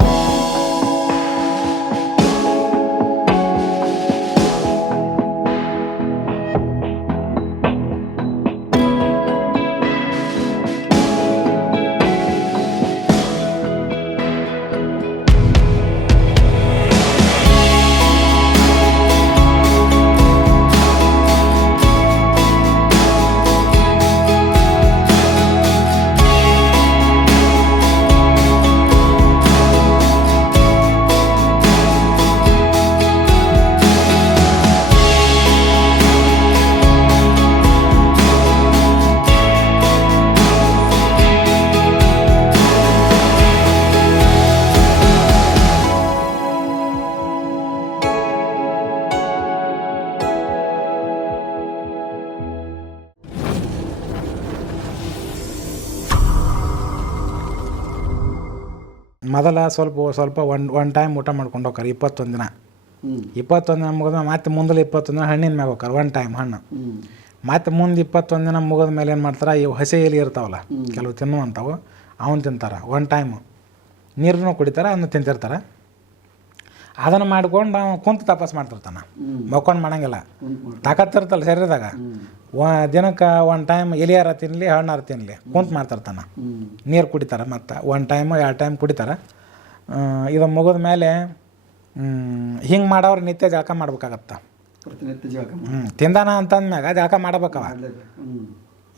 you ಮೊದಲ ಸ್ವಲ್ಪ ಸ್ವಲ್ಪ ಒನ್ ಒನ್ ಟೈಮ್ ಊಟ ಮಾಡ್ಕೊಂಡು ಹೋಗ್ತಾರೆ ಇಪ್ಪತ್ತೊಂದು ದಿನ. ಇಪ್ಪತ್ತೊಂದು ದಿನ ಮುಗಿದ ಮತ್ತೆ ಮುಂದಲ ಇಪ್ಪತ್ತೊಂದು ದಿನ ಹಣ್ಣಿನ ಮ್ಯಾಗ ಹೋಗ್ತಾರೆ ಒನ್ ಟೈಮ್ ಹಣ್ಣು. ಮತ್ತೆ ಮುಂದೆ ಇಪ್ಪತ್ತೊಂದು ದಿನ ಮುಗಿದ ಮೇಲೆ ಏನು ಮಾಡ್ತಾರೆ ಈ ಹಸಿ ಎಲೆ ಇರ್ತಾವಲ್ಲ ಕೆಲವು ತಿನ್ನುವಂಥವು ಅವನು ತಿಂತಾರೆ ಒನ್ ಟೈಮು ನೀರನ್ನು ಕುಡಿತಾರೆ ಅದನ್ನು ತಿಂತಿರ್ತಾರೆ. ಅದನ್ನು ಮಾಡ್ಕೊಂಡು ಅವ್ನು ಕುಂತು ತಪಾಸ್ ಮಾಡ್ತಿರ್ತಾನೆ. ಮಕ್ಕೊಂಡು ಮಾಡಂಗಿಲ್ಲ. ಕುಂತ್ ಮಾಡಿ ತಾಕತ್ತಿರ್ತಲ್ಲ ಶರೀರದಾಗ. ದಿನಕ್ಕೆ ಒನ್ ಟೈಮ್ ಎಲಿಯಾರ ತಿನ್ನಲಿ ಹಣ್ಣಾರ ತಿನ್ನಲಿ ಕುಂತು ಮಾಡ್ತಿರ್ತಾನೆ. ನೀರು ಕುಡಿತಾರೆ ಮತ್ತು. ಒನ್ ಟೈಮು ಎರಡು ಟೈಮ್ ಕುಡಿತಾರೆ. ಇದು ಮುಗಿದ ಮೇಲೆ ಹಿಂಗೆ ಮಾಡೋರು ನಿತ್ಯ ಜಳಕ ಮಾಡ್ಬೇಕಾಗತ್ತೆ. ಹ್ಞೂ ತಿಂದಾನ ಅಂತಂದ್ಮ್ಯಾಗ ಜಳಕ ಮಾಡ್ಬೇಕವ.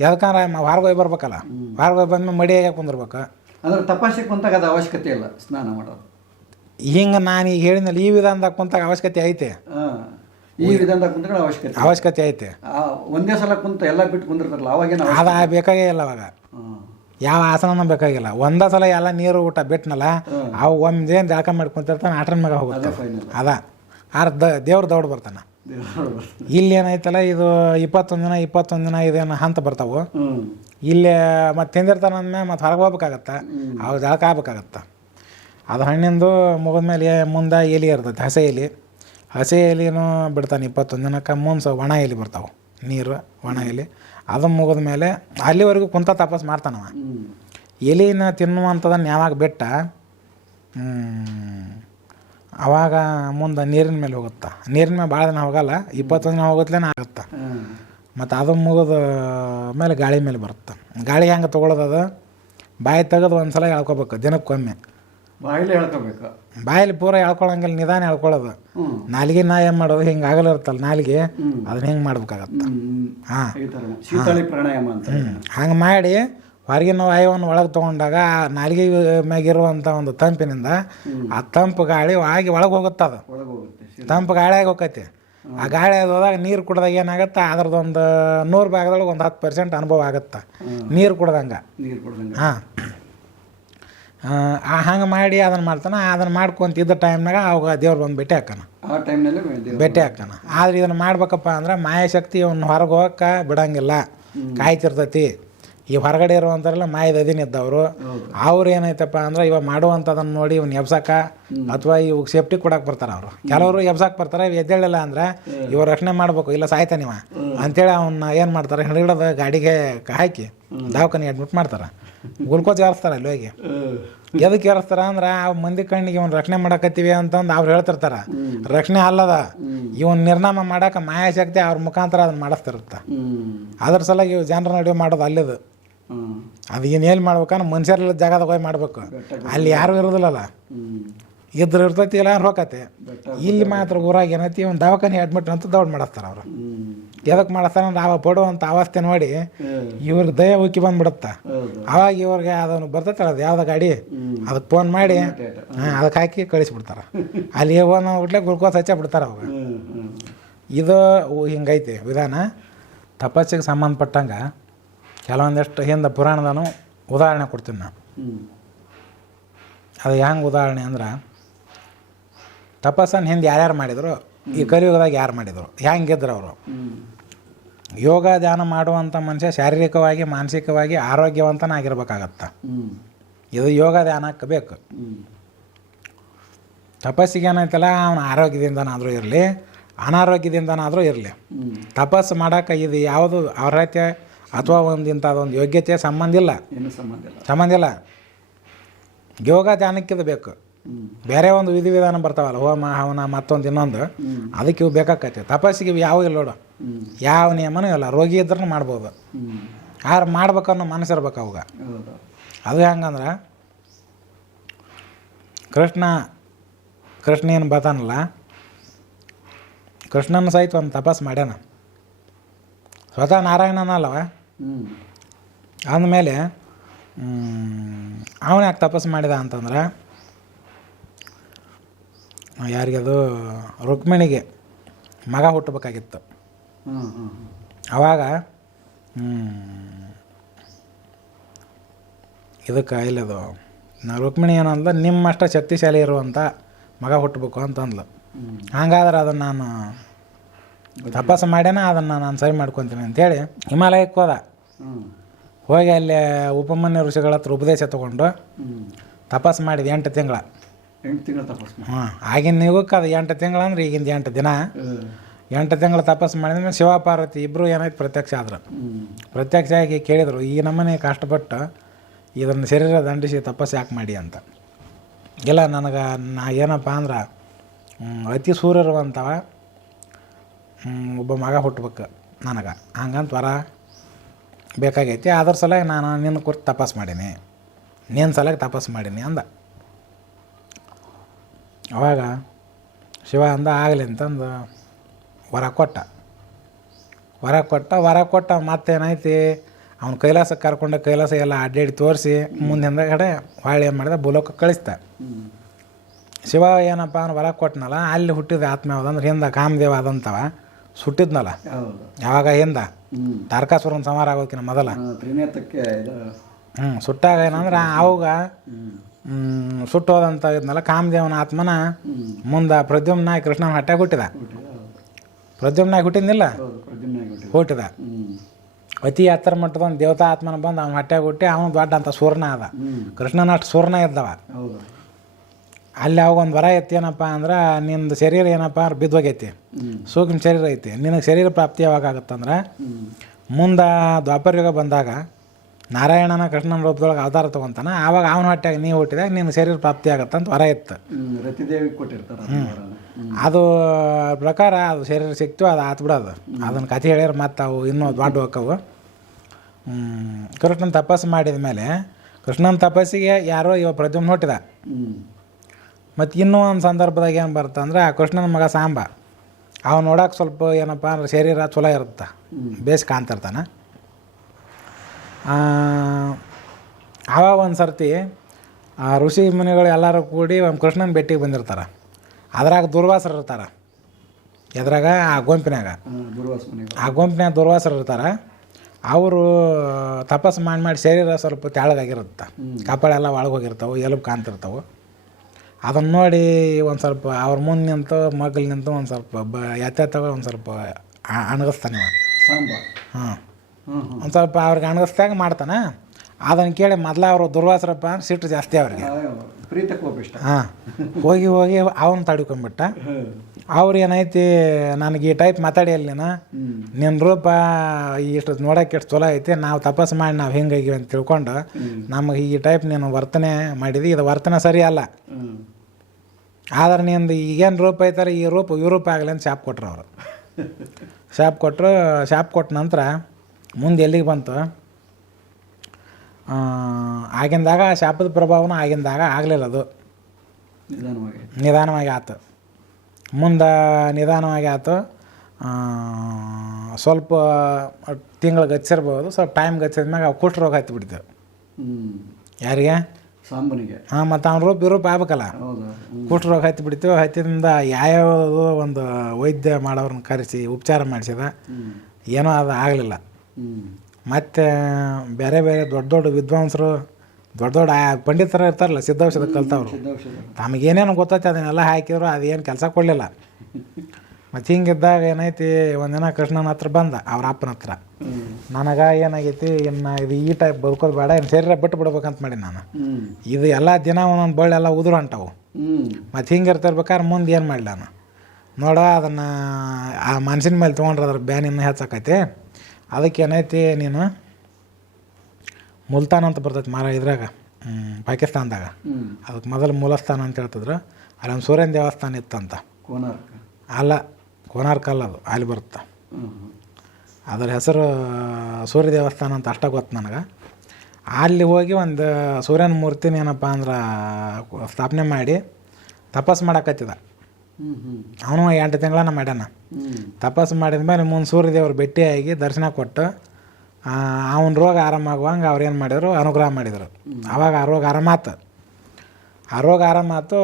ಯಾಕಂದ್ರೆ ಹೊರಗೆ ಹೋಗಿ ಬರ್ಬೇಕಲ್ಲ. ಹೋಗಿ ಬಂದ್ಮೇಲೆ ಮಡಿಯಾಗ ಕುಂದಿರ್ಬೇಕು. ಅಂದ್ರೆ ತಪಾಸಣೆ ಕುಂತಾಗ ಅದು ಅವಶ್ಯಕತೆ ಇಲ್ಲ ಸ್ನಾನ ಮಾಡೋದು. ಹಿಂಗೆ ನಾನು ಈಗ ಹೇಳಿದ್ನಲ್ಲ ಈ ವಿಧಾನದಾಗ ಕುಂತಾಗ ಅವಶ್ಯಕತೆ ಐತೆ. ಈ ವಿಧಾನದಾಗ ಕುಂತ್ಕೊಳ್ಳೋ ಅವಶ್ಯಕತೆ. ಅವಶ್ಯಕತೆ ಐತೆ. ಆ, ಒಂದೇ ಸಲ ಕುಂತ ಎಲ್ಲ ಬಿಟ್ಟು ಕುಂದಿರ್ತಾರಲ್ಲ ಅವಾಗೇನು ಅದು ಬೇಕಾಗೇ ಇಲ್ಲ ಅವಾಗ. ಯಾವ ಆಸನನೂ ಬೇಕಾಗಿಲ್ಲ. ಒಂದೇ ಸಲ ಎಲ್ಲ ನೀರು ಊಟ ಬಿಟ್ನಲ್ಲ. ಅವು ಒಂದೇ ದಾಖ ಜಳಕ ಮಾಡಿ ಕುಂತಿರ್ತಾನೆ ಆಟನ ಮ್ಯಾಗ ಹೋಗುತ್ತೆ. ಅದೇ ಫೈನಲ್ ಅದ. ಆರ್ ದ ದೇವ್ರ ದೌಡ್ ಬರ್ತಾನೆ. ಇಲ್ಲಿ ಏನೈತಲ್ಲ ಇದು ಇಪ್ಪತ್ತೊಂದು ದಿನ ಇಪ್ಪತ್ತೊಂದು ದಿನ ಇದೇನು ಹಂತ ಬರ್ತಾವು. ಹ್ಞೂ ಇಲ್ಲಿ ಮತ್ತೆ ತಿಂದಿರ್ತಾನೆ ಅಂದ್ಮೇಲೆ ಮತ್ತೆ ಹೊರಗೆ ಹೋಗ್ಬೇಕಾಗತ್ತೆ. ಅವು ಜಳಕ ಆಗ್ಬೇಕಾಗತ್ತೆ. ಅದು ಹಣ್ಣಿಂದು ಮುಗಿದ್ಮೇಲೆ ಮುಂದೆ ಎಲೆ ಇರ್ತೈತೆ ಹಸೆ ಎಲೆ. ಹಸೆ ಎಲೆನೂ ಬಿಡ್ತಾನೆ ಇಪ್ಪತ್ತೊಂದು ದಿನಕ್ಕೆ ಮುಂದೆ ಒಣ ಎಲೆ ಬರ್ತಾವೆ. ನೀರು ಒಣ ಎಲೆ. ಅದು ಮುಗಿದ ಮೇಲೆ ಅಲ್ಲಿವರೆಗೂ ಕುಂತ ತಪಾಸ್ ಮಾಡ್ತಾನವ. ಎಲೆನ ತಿನ್ನುವಂಥದ್ದನ್ನು ಯಾವಾಗ ಬಿಟ್ಟ? ಅವಾಗ ಮುಂದೆ ನೀರಿನ ಮೇಲೆ ಹೋಗುತ್ತಾ. ನೀರಿನ ಮೇಲೆ ಭಾಳ ದಿನ ಹೋಗಲ್ಲ ಇಪ್ಪತ್ತೊಂದು ದಿನ ಹೋಗತ್ಲೇನ ಆಗುತ್ತೆ. ಮತ್ತು ಅದು ಮುಗಿದ ಮೇಲೆ ಗಾಳಿ ಮೇಲೆ ಬರುತ್ತೆ. ಗಾಳಿ ಹೆಂಗೆ ತೊಗೊಳೋದು ಅದು? ಬಾಯಿ ತೆಗೆದು ಒಂದು ಸಲ ಹೇಳ್ಕೊಬೇಕು ದಿನಕ್ಕೊಮ್ಮೆ. ಬಾಯಿಲೆ ಹೇಳ್ಕೋಬೇಕು ಬಾಯಲ್ಲಿ ಪೂರ ಹೇಳ್ಕೊಳಂಗಿಲ್ಲ ನಿಧಾನ ಹೇಳ್ಕೊಳ್ಳೋದು ನಾಲಿಗೆ ನಾ ಏನು ಮಾಡೋದು? ಹಿಂಗೆ ಆಗಲಿರ್ತಲ್ಲ ನಾಲಿಗೆ? ಅದನ್ನ ಹೆಂಗೆ ಮಾಡ್ಬೇಕಾಗತ್ತೆ? ಹಾಂ. ಶೀತಳಿ ಪ್ರಾಣಾಯಾಮ ಅಂತ ಹಂಗೆ ಮಾಡಿ ಹೊರಗಿನ ವಾಯುವನ್ನು ಒಳಗೆ ತೊಗೊಂಡಾಗ ಆ ನಾಲಿಗೆ ಮ್ಯಾಗಿರುವಂಥ ಒಂದು ತಂಪಿನಿಂದ ಆ ತಂಪು ಗಾಳಿ ಆಗಿ ಒಳಗೆ ಹೋಗುತ್ತೆ ಅದು. ತಂಪು ಗಾಳಿ ಆಗಿ ತಂಪು ಗಾಳಿಯಾಗಿ ಹೋಗೈತಿ ಆ ಗಾಳಿ ಅದು ಹೋದಾಗ ನೀರು ಕುಡ್ದಾಗ ಏನಾಗುತ್ತೆ? ಅದ್ರದ್ದೊಂದು ನೂರು ಭಾಗದೊಳಗೆ ಒಂದು ಹತ್ತು ಪರ್ಸೆಂಟ್ ಅನುಭವ ಆಗುತ್ತೆ. ನೀರು ಕುಡ್ದಂಗೆ. ನೀರು ಹಾಂ ಹಂಗೆ ಮಾಡಿ ಅದನ್ನು ಮಾಡ್ತಾನೆ ಅದನ್ನು ಮಾಡ್ಕೊಂತಿದ್ದ ಟೈಮ್ನಾಗ ಅವಾಗ ದೇವ್ರು ಬಂದು ಭೇಟಿ ಹಾಕಾನ ಆ ಟೈಮ್ನಲ್ಲಿ ಭೇಟಿ ಹಾಕಾನ ಆದ್ರೆ ಇದನ್ನು ಮಾಡ್ಬೇಕಪ್ಪ ಅಂದ್ರೆ ಮಾಯಾಶಕ್ತಿ ಅವ್ನು ಹೊರಗೆ ಹೋಗಕ್ಕೆ ಬಿಡಂಗಿಲ್ಲ. ಕಾಯ್ತಿರ್ತೈತಿ. ಈ ಹೊರಗಡೆ ಇರುವಂಥರೆಲ್ಲ ಮಾಯದ ಅದಿನಿದ್ದವರು ಅವ್ರು ಏನೈತಪ್ಪ ಅಂದ್ರೆ ಇವಾಗ ಮಾಡುವಂಥದನ್ನು ನೋಡಿ ಇವ್ನು ಎಬ್ಸಾಕ ಅಥವಾ ಇವ್ ಸೇಫ್ಟಿ ಕೊಡಕ್ಕೆ ಬರ್ತಾರೆ ಅವರು. ಕೆಲವರು ಎಬ್ಸಕ್ಕೆ ಬರ್ತಾರೆ ಇವ್ ಎದ್ದೇಳಿಲ್ಲ ಅಂದ್ರೆ ಇವ ರಕ್ಷಣೆ ಮಾಡ್ಬೇಕು ಇಲ್ಲ ಸಾಯ್ತಾನಿವ ಅಂತೇಳಿ ಅವನ್ನ ಏನು ಮಾಡ್ತಾರೆ ಹಿಡಿದ ಗಾಡಿಗೆ ಹಾಕಿ ದವಾಖಾನೆ ಅಡ್ಮಿಟ್ ಮಾಡ್ತಾರೆ. ಗ್ಲುಕೋಸ್ ಏರಿಸ್ತಾರೆ ಅಲ್ಲಿ ಹೋಗಿ? ಎದಕ್ಕೆ ಏರಿಸ್ತಾರ ಅಂದ್ರೆ ಆ ಮಂದಿ ಕಣ್ಣಿಗೆ ಇವ್ನು ರಕ್ಷಣೆ ಮಾಡಕತ್ತೀವಿ ಅಂತಂದು ಅವ್ರು ಹೇಳ್ತಿರ್ತಾರ. ರಕ್ಷಣೆ ಅಲ್ಲದ ಇವನ್ ನಿರ್ನಾಮ ಮಾಡಕ್ಕೆ ಮಾಯಾಶಕ್ತಿ ಅವ್ರ ಮುಖಾಂತರ ಅದನ್ನ ಮಾಡಿಸ್ತಿರುತ್ತೆ. ಅದ್ರ ಸಲಾಗಿ ಇವು ಜನರ ನಡುವೆ ಮಾಡೋದು ಅಲ್ಲಿದು. ಅದು ಏನು ಎಲ್ಲಿ ಮಾಡ್ಬೇಕಂದ್ರೆ ಮನುಷ್ಯರೆಲ್ಲ ಜಾಗದಾಗ ಹೋಗಿ ಮಾಡ್ಬೇಕು. ಅಲ್ಲಿ ಯಾರು ಇರೋದಿಲ್ಲಲ್ಲ. ಇದ್ರ ಇರ್ತೈತಿ ಇಲ್ಲ ಹೋಗತ್ತೆ. ಇಲ್ಲಿ ಮಾತ್ರ ಊರಾಗ ಏನೈತಿ ಒಂದು ದವಾಖಾನೆ ಅಡ್ಮಿಟ್ ಅಂತ ದೌಡ್ ಮಾಡಿಸ್ತಾರೆ ಅವರು. ಎದಕ್ಕೆ ಮಾಡಸ್ತಾನ ಅಂದ್ರೆ ಅವ ಪಡುವಂಥ ಅವಸ್ಥೆ ನೋಡಿ ಇವ್ರ ಇವ್ರಿಗೆ ದಯ ಉಕ್ಕಿ ಬಂದ್ಬಿಡತ್ತ. ಅವಾಗ ಇವ್ರಿಗೆ ಅದನ್ನು ಬರ್ತೈತಲ್ಲ ಅದು ಯಾವ್ದು ಗಾಡಿ. ಅದಕ್ಕೆ ಫೋನ್ ಮಾಡಿ. ಹಾಂ ಅದಕ್ಕೆ ಹಾಕಿ ಕಳಿಸ್ಬಿಡ್ತಾರೆ. ಅಲ್ಲಿ ಒಂದು ಬಿಟ್ಲೆ ಗ್ಲುಕೋಸ್ ಹಚ್ಚೇ ಬಿಡ್ತಾರೆ ಅವಾಗ ಇದು ಹಿಂಗೈತಿ ವಿಧಾನ. ತಪಸ್ಸಿಗೆ ಸಂಬಂಧಪಟ್ಟಂಗೆ ಕೆಲವೊಂದಿಷ್ಟು ಹಿಂದೆ ಪುರಾಣದನು ಉದಾಹರಣೆ ಕೊಡ್ತೀನಿ ನಾನು. ಅದು ಹೆಂಗೆ ಉದಾಹರಣೆ ಅಂದ್ರೆ ತಪಸ್ಸನ್ನು ಹಿಂದೆ ಯಾರ್ಯಾರು ಮಾಡಿದ್ರು ಈ ಕಲಿಯುಗದಾಗ ಯಾರು ಮಾಡಿದರು? ಹೆಂಗಿದ್ರು ಅವರು? ಯೋಗ ಧ್ಯಾನ ಮಾಡುವಂಥ ಮನುಷ್ಯ ಶಾರೀರಿಕವಾಗಿ ಮಾನಸಿಕವಾಗಿ ಆರೋಗ್ಯವಂತನಾಗಿರ್ಬೇಕಾಗತ್ತೆ ಇದು ಯೋಗ ಧ್ಯಾನಕ್ಕೆ ಬೇಕು. ತಪಸ್ಸಿಗೆ ಏನೈತಲ್ಲ ಅವನ ಆರೋಗ್ಯದಿಂದನಾದರೂ ಇರಲಿ ಅನಾರೋಗ್ಯದಿಂದನಾದರೂ ಇರಲಿ. ತಪಸ್ಸು ಮಾಡೋಕೆ ಇದು ಯಾವುದು ಅರ್ಹತೆ ಅಥವಾ ಒಂದು ಇಂಥದ್ದೊಂದು ಯೋಗ್ಯತೆ ಸಂಬಂಧ ಇಲ್ಲ. ಸಂಬಂಧ ಇಲ್ಲ. ಯೋಗ ಧ್ಯಾನಕ್ಕಿದು ಬೇಕು. ಬೇರೆ ಒಂದು ವಿಧಿ ವಿಧಾನ ಬರ್ತಾವಲ್ಲ, ಹೋಮ, ಹವನ, ಮತ್ತೊಂದು ಇನ್ನೊಂದು, ಅದಕ್ಕೆ ಇವು ಬೇಕಾಕೈತಿ ತಪಸ್ಸಿಗೆ ಇವು ಯಾವ ಇಲ್ಲ ನೋಡು ಯಾವ ನಿಯಮನೂ ಇಲ್ಲ. ರೋಗಿ ಇದ್ರೂ ಮಾಡ್ಬೋದು. ಯಾರು ಮಾಡ್ಬೇಕನ್ನೋ ಮನಸ್ಸಿರ್ಬೇಕು ಅವಾಗ. ಅದು ಹೆಂಗಂದ್ರೆ, ಕೃಷ್ಣ ಕೃಷ್ಣ ಏನು ಬರ್ತಾನಲ್ಲ, ಕೃಷ್ಣನ ಸಹಿತ ಒಂದು ತಪಸ್ ಮಾಡ್ಯಾನ. ಸ್ವತಃ ನಾರಾಯಣನ ಅಲ್ಲವ? ಹ್ಮ್ ಅಂದಮೇಲೆ ಅವನು ಯಾಕೆ ತಪಸ್ ಮಾಡಿದ ಅಂತಂದ್ರೆ ಯಾರಿಗದು ರುಕ್ಮಿಣಿಗೆ ಮಗ ಹುಟ್ಟಬೇಕಾಗಿತ್ತು. ಅವಾಗ ಇದಕ್ಕೆ ಇಲ್ಲದು ನಾ ರುಕ್ಮಿಣಿ ಏನಂದ ನಿಮ್ಮಷ್ಟ ಶಕ್ತಿಶಾಲಿ ಇರುವಂಥ ಮಗ ಹುಟ್ಟಬೇಕು ಅಂತಂದ್ಲು ಹಂಗಾದ್ರೆ ಅದನ್ನು ನಾನು ತಪಸ್ಸು ಮಾಡ್ಯಾನ ಅದನ್ನು ನಾನು ಸರಿ ಮಾಡ್ಕೊತೀನಿ ಅಂತೇಳಿ ಹಿಮಾಲಯಕ್ಕೆ ಹೋದ. ಹೋಗಿ ಅಲ್ಲಿ ಉಪಮನ್ಯ ಋಷಿಗಳ ಹತ್ರ ಉಪದೇಶ ತೊಗೊಂಡು ತಪಾಸು ತಪಸ್ಸು ಮಾಡಿದ ಎಂಟು ತಿಂಗಳ. ಎಂಟು ತಿಂಗಳ ತಪಸ್ ಮಾಡಿ. ಹ್ಞೂ ಆಗಿನ ಯುಗಕ್ಕೆ ಅದು ಎಂಟು ತಿಂಗಳಂದ್ರೆ ಈಗಿಂದ ಎಂಟು ದಿನ. ಎಂಟು ತಿಂಗಳ ತಪಸ್ಸು ಮಾಡಿದ್ಮೇಲೆ ಶಿವ ಪಾರ್ವತಿ ಇಬ್ಬರು ಏನಾಯ್ತು ಪ್ರತ್ಯಕ್ಷ ಆದ್ರು. ಪ್ರತ್ಯಕ್ಷ ಆಗಿ ಕೇಳಿದರು ಈ ನಮ್ಮನೆ ಕಷ್ಟಪಟ್ಟು ಇದನ್ನು ಶರೀರ ದಂಡಿಸಿ ತಪಸ್ಸು ಯಾಕೆ ಮಾಡಿ ಅಂತ. ಇಲ್ಲ ನನಗೆ ನಾ ಏನಪ್ಪ ಅಂದ್ರೆ ಅತಿ ಹ್ಮ್, ಒಬ್ಬ ಮಗ ಹುಟ್ಟಬೇಕು ನನಗೆ. ಹಂಗಂತ ವರ ಬೇಕಾಗೈತಿ. ಅದ್ರ ಸಲುವಾಗಿ ನಾನು ನಿನ್ನ ಕುರ್ತು ತಪಸ್ ಮಾಡೀನಿ. ನಿನ್ನ ಸಲಾಗಿ ತಪಸ್ಸು ಮಾಡೀನಿ ಅಂದ. ಅವಾಗ ಶಿವ ಅಂದ ಆಗಲಿ ಅಂತಂದು ವರ ಕೊಟ್ಟ. ವರ ಕೊಟ್ಟ ವರ ಕೊಟ್ಟ ಮತ್ತೇನೈತಿ ಅವ್ನು ಕೈಲಾಸಕ್ಕೆ ಕರ್ಕೊಂಡು ಕೈಲಾಸ ಎಲ್ಲ ಅಡ್ಡಾಡಿ ತೋರಿಸಿ ಮುಂದೆ ಕಡೆ ಹೊಳ್ಳಿ ಏನು ಮಾಡಿದೆ ಬುಲೋಕ ಕಳಿಸ್ತ. ಶಿವ ಏನಪ್ಪ ಅವ್ನು ವರ ಕೊಟ್ಟನಲ್ಲ ಅಲ್ಲಿ ಹುಟ್ಟಿದ ಆತ್ಮ ಯಾವ್ದಂದ್ರೆ ಹಿಂದೆ ಕಾಮದೇವ ಆದಂತವ ಸುಟ್ಟಿದ್ನಲ್ಲ. ಯಾವಾಗ ಹಿಂದ? ತಾರಕಾಸುರನ ಸಂಹಾರ ಆಗೋಕಿನ ಮೊದಲ. ಹ್ಞೂ ಸುಟ್ಟಾಗ ಏನಂದ್ರೆ ಅವಾಗ ಹ್ಮ್ ಹ್ಮ್, ಸುಟ್ಟು ಇದ್ನಲ್ಲ ಕಾಮದೇವನ ಆತ್ಮನ ಮುಂದೆ ಪ್ರದ್ಯುಮ್ನ ಕೃಷ್ಣನ ಹಟ್ಟೆ ಹುಟ್ಟಿದ. ಪ್ರದ್ಯುಮ್ನಾಗ ಹುಟ್ಟಿದ್ನಿಲ್ಲ? ಹುಟ್ಟಿದ. ಅತಿ ಎತ್ತರ ಮಟ್ಟದ ಒಂದು ದೇವತಾ ಆತ್ಮನ ಬಂದು ಅವ್ನ ಹೊಟ್ಟೆ ಹುಟ್ಟಿ ಅವನು ದೊಡ್ಡ ಅಂತ ಸೂರ್ಣ ಅದ ಕೃಷ್ಣನ ಅಷ್ಟು ಸೂರ್ಣ ಇದ್ದವ. ಅಲ್ಲಿ ಅವಾಗ ಒಂದು ವರ ಐತಿ ಏನಪ್ಪ ಅಂದ್ರೆ ನಿಂದು ಶರೀರ ಏನಪ್ಪ ಅಂದ್ರೆ ಬಿದ್ದೋಗೈತಿ ಸೂಕ್ಷ್ಮ ಶರೀರ ಐತಿ. ನಿನಗೆ ಶರೀರ ಪ್ರಾಪ್ತಿ ಯಾವಾಗ ಆಗುತ್ತಂದ್ರೆ ಮುಂದ ಮುಂದೆ ದ್ವಾಪರ ಯುಗ ಬಂದಾಗ ನಾರಾಯಣನ ಕೃಷ್ಣನ ರೂಪದೊಳಗೆ ಅವತಾರ ತಗೊಂತಾನೆ. ಆವಾಗ ಅವನ ಹೊಟ್ಟೆಗೆ ನೀವು ಹುಟ್ಟಿದಾಗ ನಿನ್ನ ಶರೀರ ಪ್ರಾಪ್ತಿ ಇತ್ತು. ಹ್ಮ್ ರತಿದೇವಿ ಕೊಟ್ಟಿರ್ತಾರ ಹ್ಮ್. ಅದು ಪ್ರಕಾರ ಅದು ಶರೀರ ಸಿಕ್ತು ಅದು ಆತ್ಬಿಡೋದು ಅದನ್ನು ಕಥೆ ಹೇಳ್ಯಾರ ಮತ್ತು ಅವು ಇನ್ನೂ ದೊಡ್ಡ ಹೋಕ್ಕವು. ಕೃಷ್ಣನ ತಪಸ್ಸು ಮಾಡಿದ ಮೇಲೆ ಕೃಷ್ಣನ ತಪಸ್ಸಿಗೆ ಯಾರೋ ಇವ ಪ್ರದ್ಯುಮ್ನ ಹುಟ್ಟಿದ. ಮತ್ತು ಇನ್ನೂ ಒಂದು ಸಂದರ್ಭದಾಗ ಏನು ಬರುತ್ತೆ ಅಂದ್ರೆ ಆ ಕೃಷ್ಣನ ಮಗ ಸಾಂಬ. ಅವ ನೋಡೋಕೆ ಸ್ವಲ್ಪ ಏನಪ್ಪ ಅಂದ್ರೆ ಶರೀರ ಚಲೋ ಇರುತ್ತೆ. ಬೇಸ್ ಕಾಣ್ತಿರ್ತಾನೆ. ಆವಾಗ ಒಂದು ಸರ್ತಿ ಆ ಋಷಿ ಮುನಿಗಳು ಎಲ್ಲರೂ ಕೂಡಿ ಒಂದು ಕೃಷ್ಣನ ಭೇಟಿಗೆ ಬಂದಿರ್ತಾರೆ. ಅದ್ರಾಗ ದುರ್ವಾಸರು ಇರ್ತಾರೆ. ಎದ್ರಾಗ ಆ ಗೊಂಪಿನಾಗ ಆ, ಗುಂಪಿನಾಗ ದುರ್ವಾಸರು ಇರ್ತಾರೆ. ಅವರು ತಪಸ್ಸು ಮಾಡಿ ಮಾಡಿ ಶರೀರ ಸ್ವಲ್ಪ ತೆಳಗಾಗಿರುತ್ತೆ ಕಪಾಳೆ ಕಪಾಳೆಲ್ಲ ಒಳಗೆ ಹೋಗಿರ್ತಾವೆ ಎಲುಬು ಕಾಣ್ತಿರ್ತಾವೆ. ಅದನ್ನು ನೋಡಿ ಒಂದು ಸ್ವಲ್ಪ ಅವ್ರ ಮುಂದೆ ನಿಂತು ಮಗ್ಲು ನಿಂತು ಒಂದು ಸ್ವಲ್ಪ ಬ ಎತ್ತೆತ್ತವ ಒಂದು ಸ್ವಲ್ಪ ಅಣಗಿಸ್ತಾನೆ ಹಾಂ. ಒಂದು ಸ್ವಲ್ಪ ಅವ್ರಿಗೆ ಅಣಗಿಸ್ದಾಗ ಮಾಡ್ತಾನೆ. ಅದನ್ನು ಕೇಳಿ ಮೊದಲ ಅವರು ದುರ್ವಾಸರಪ್ಪ ಅಂದ್ರೆ ಸಿಟ್ಟು ಜಾಸ್ತಿ ಅವ್ರಿಗೆ. ಹಾಂ ಹೋಗಿ ಹೋಗಿ ಅವನ್ನ ತಡ್ಕೊಂಬಿಟ್ಟ. ಹ್ಮ್ ಅವ್ರು ಏನೈತಿ ನನಗೆ ಈ ಟೈಪ್ ಮಾತಾಡಿ ಅಲ್ಲಿನ ನಿನ್ನ ರೂಪ ಇಷ್ಟು ನೋಡೋಕೆ ಎಷ್ಟು ಚಲೋ ಐತಿ. ನಾವು ತಪಸ್ಸು ಮಾಡಿ ನಾವು ಹಿಂಗಾಗಿವಿ ಅಂತ ತಿಳ್ಕೊಂಡು. ನಮಗೆ ಈ ಟೈಪ್ ನೀನು ವರ್ತನೆ ಮಾಡಿದಿ. ಇದು ವರ್ತನೆ ಸರಿ ಅಲ್ಲ. ಆದ್ರೆ ನಿಂದು ಈಗೇನು ರೂಪ ಐತಾರೆ ಈ ರೂಪ ಈ ರೂಪ ಆಗಲಿ ಅಂತ ಶಾಪ್ ಕೊಟ್ರು ಅವರು. ಶಾಪ್ ಕೊಟ್ಟರು ಶಾಪ್ ಕೊಟ್ಟ ನಂತರ ಮುಂದೆ ಎಲ್ಲಿಗೆ ಬಂತು? ಆಗಿಂದಾಗ ಶಾಪದ ಪ್ರಭಾವನ ಆಗಿಂದಾಗ ಆಗಲಿಲ್ಲ ಅದು. ನಿಧಾನವಾಗಿ. ನಿಧಾನವಾಗಿ ಆತು. ಮುಂದೆ ನಿಧಾನವಾಗಿ ಆತು ಸ್ವಲ್ಪ ತಿಂಗಳು ಗಚ್ಚಿರ್ಬೋದು ಸ್ವಲ್ಪ ಟೈಮ್ ಗಚ್ಚಿದ ಮ್ಯಾಗ ಕುಷ್ಠ ರೋಗ ಹತ್ತಿ ಬಿಡ್ತೇವೆ ಯಾರಿಗೆ? ಸಾಂಬನಿಗೆ. ಹಾಂ ಮತ್ತು ಅವ್ನ ರೂಪ ವಿರೂಪ ಆಗ್ಬೇಕಲ್ಲ? ಹೌದಾ. ಹ್ಮ್. ಕುಷ್ಠ ರೋಗ ಹತ್ತಿ ಬಿಡ್ತೇವೆ ಹತ್ತಿದಿಂದ ಯಾವ್ಯಾವ ಒಂದು ವೈದ್ಯ ಮಾಡೋರನ್ನ ಕರೆಸಿ ಉಪಚಾರ ಮಾಡಿಸಿದ. ಏನೋ ಅದು ಆಗಲಿಲ್ಲ. ಮತ್ತು ಬೇರೆ ಬೇರೆ ದೊಡ್ಡ ದೊಡ್ಡ ವಿದ್ವಾಂಸರು, ದೊಡ್ಡ ದೊಡ್ಡ ಪಂಡಿತರು ಇರ್ತಾರಲ್ಲ ಸಿದ್ಧೌಷಧ ಕಲ್ತವ್ರು. ತಮಗೇನೇನು ಗೊತ್ತೈತೆ, ಅದನ್ನೆಲ್ಲ ಹಾಕಿದ್ರು, ಅದೇನು ಕೆಲಸ ಕೊಡಲಿಲ್ಲ. ಮತ್ತು ಹಿಂಗಿದ್ದಾಗ ಏನೈತಿ, ಒಂದಿನ ಕೃಷ್ಣನ ಹತ್ರ ಬಂದ, ಅವ್ರ ಅಪ್ಪನ ಹತ್ರ. ನನಗೆ ಏನಾಗೈತಿ, ಇನ್ನು ಇದು ಈ ಟೈಪ್ ಬದುಕೋದು ಬೇಡ, ಇನ್ನು ಶರೀರ ಬಿಟ್ಟು ಬಿಡ್ಬೇಕಂತ ಮಾಡಿ ನಾನು. ಇದು ಎಲ್ಲ ದಿನ ಒಂದೊಂದು ಬಳ್ಳೆಲ್ಲ ಉದುರು ಹೊಂಟವು. ಮತ್ತು ಹಿಂಗೆ ಇರ್ತಿರ್ಬೇಕಾದ್ರೆ ಮುಂದೆ ಏನು ಮಾಡಲಿ ನಾನು? ನೋಡೋ, ಅದನ್ನು ಆ ಮನ್ಸಿನ ಮೇಲೆ ತೊಗೊಂಡ್ರೆ ಅದ್ರ ಬ್ಯಾನ್ ಇನ್ನೂ ಹೆಚ್ಚಾಕೈತಿ. ಅದಕ್ಕೆ ಏನೈತಿ ನೀನು ಮುಲ್ತಾನ್ ಅಂತ ಬರ್ತೈತೆ ಮಾರ ಇದ್ರಾಗ ಪಾಕಿಸ್ತಾನದಾಗ. ಅದಕ್ಕೆ ಮೊದಲು ಮೂಲಸ್ಥಾನ ಅಂತ ಹೇಳ್ತಿದ್ರು ಅಲ್ಲಿ ಒಂದು ಸೂರ್ಯನ ದೇವಸ್ಥಾನ ಇತ್ತಂತ. ಕೋನಾರ್ಕ. ಅಲ್ಲ ಕೋನಾರ್ಕ ಅಲ್ಲ ಅದು ಅಲ್ಲಿ ಬರುತ್ತೆ. ಅದರ ಹೆಸರು ಸೂರ್ಯ ದೇವಸ್ಥಾನ ಅಂತ ಅಷ್ಟ ಗೊತ್ತು ನನಗೆ. ಅಲ್ಲಿ ಹೋಗಿ ಒಂದು ಸೂರ್ಯನ ಮೂರ್ತಿನ ಏನಪ್ಪ ಅಂದ್ರೆ ಸ್ಥಾಪನೆ ಮಾಡಿ ತಪಸ್ ಮಾಡಕತ್ತಿದ. ಅವನು ಎಂಟು ತಿಂಗಳನ್ನ ಮಾಡ್ಯಾನ ತಪಸ್ಸು ತಪಸ್ ಮಾಡಿದ ಮೇಲೆ ಮುಂದೆ ಸೂರ್ಯದೇವ್ರು ಭೇಟಿಯಾಗಿ ದರ್ಶನ ಕೊಟ್ಟು ಅವನ ರೋಗ ಆರಾಮಾಗುವಂಗೆ ಅವ್ರು ಏನು ಮಾಡಿದ್ರು? ಅನುಗ್ರಹ ಮಾಡಿದರು. ಅವಾಗ ಆ ರೋಗ ಆರಾಮಾತು ಆ ರೋಗ ಆರಾಮಾತು